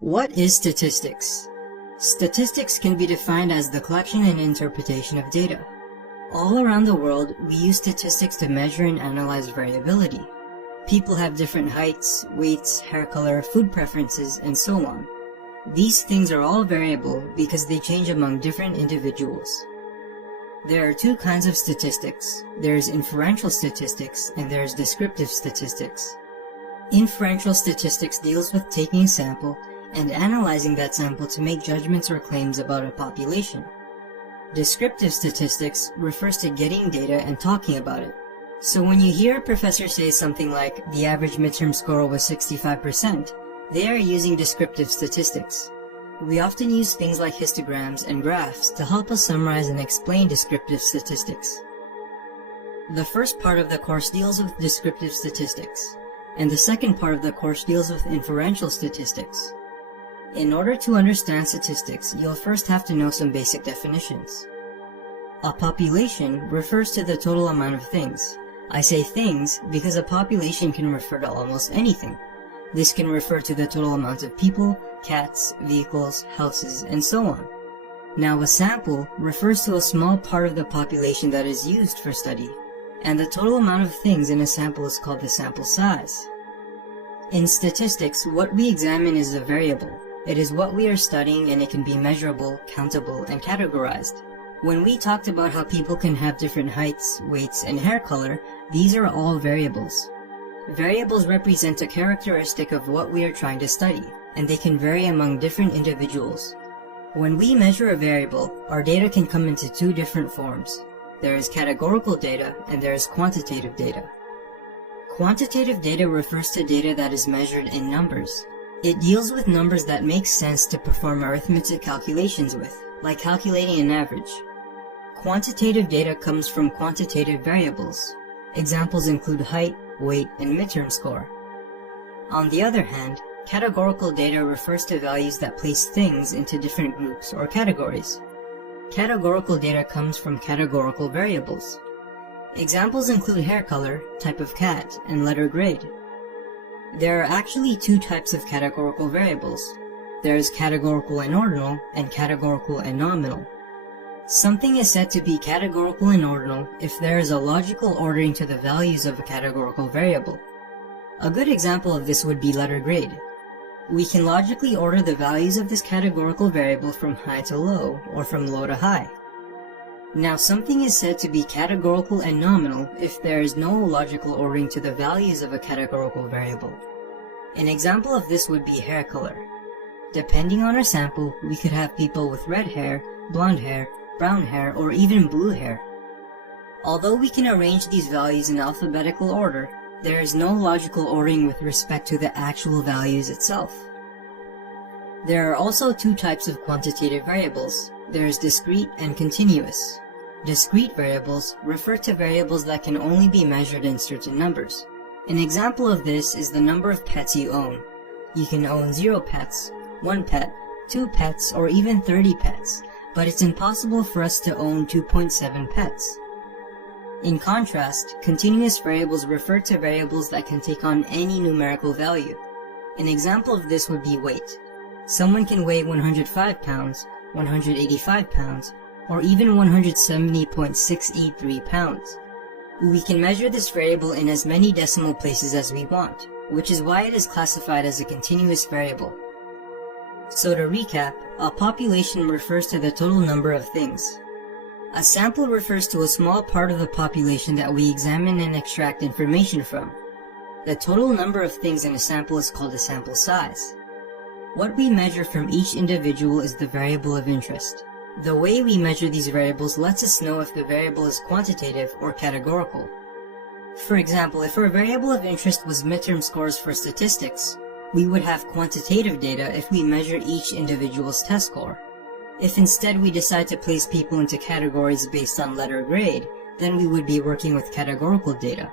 What is statistics? Statistics can be defined as the collection and interpretation of data. All around the world, we use statistics to measure and analyze variability. People have different heights, weights, hair color, food preferences, and so on. These things are all variable because they change among different individuals. There are two kinds of statistics. There is inferential statistics and there is descriptive statistics. Inferential statistics deals with taking a sample and analyzing that sample to make judgments or claims about a population. Descriptive statistics refers to getting data and talking about it. So when you hear a professor say something like, the average midterm score was 65%, they are using descriptive statistics. We often use things like histograms and graphs to help us summarize and explain descriptive statistics. The first part of the course deals with descriptive statistics, and the second part of the course deals with inferential statistics. In order to understand statistics, you'll first have to know some basic definitions. A population refers to the total amount of things. I say things because a population can refer to almost anything. This can refer to the total amount of people, cats, vehicles, houses, and so on. Now, a sample refers to a small part of the population that is used for study, and the total amount of things in a sample is called the sample size. In statistics, what we examine is a variable. It is what we are studying, and it can be measurable, countable, and categorized. When we talked about how people can have different heights, weights, and hair color, these are all variables. Variables represent a characteristic of what we are trying to study, and they can vary among different individuals. When we measure a variable, our data can come into two different forms. There is categorical data, and there is quantitative data. Quantitative data refers to data that is measured in numbers. It deals with numbers that make sense to perform arithmetic calculations with, like calculating an average. Quantitative data comes from quantitative variables. Examples include height, weight, and midterm score. On the other hand, categorical data refers to values that place things into different groups or categories. Categorical data comes from categorical variables. Examples include hair color, type of cat, and letter grade. There are actually two types of categorical variables. There is categorical and ordinal, and categorical and nominal. Something is said to be categorical and ordinal if there is a logical ordering to the values of a categorical variable. A good example of this would be letter grade. We can logically order the values of this categorical variable from high to low, or from low to high. Now, something is said to be categorical and nominal if there is no logical ordering to the values of a categorical variable. An example of this would be hair color. Depending on our sample, we could have people with red hair, blonde hair, brown hair, or even blue hair. Although we can arrange these values in alphabetical order, there is no logical ordering with respect to the actual values itself. There are also two types of quantitative variables. There is discrete and continuous. Discrete variables refer to variables that can only be measured in certain numbers. An example of this is the number of pets you own. You can own 0 pets, 1 pet, 2 pets, or even 30 pets, but it's impossible for us to own 2.7 pets. In contrast, continuous variables refer to variables that can take on any numerical value. An example of this would be weight. Someone can weigh 105 pounds, 185 pounds, or even 170.683 pounds. We can measure this variable in as many decimal places as we want, which is why it is classified as a continuous variable. So to recap, a population refers to the total number of things. A sample refers to a small part of the population that we examine and extract information from. The total number of things in a sample is called a sample size. What we measure from each individual is the variable of interest. The way we measure these variables lets us know if the variable is quantitative or categorical. For example, if our variable of interest was midterm scores for statistics, we would have quantitative data if we measure each individual's test score. If instead we decide to place people into categories based on letter grade, then we would be working with categorical data.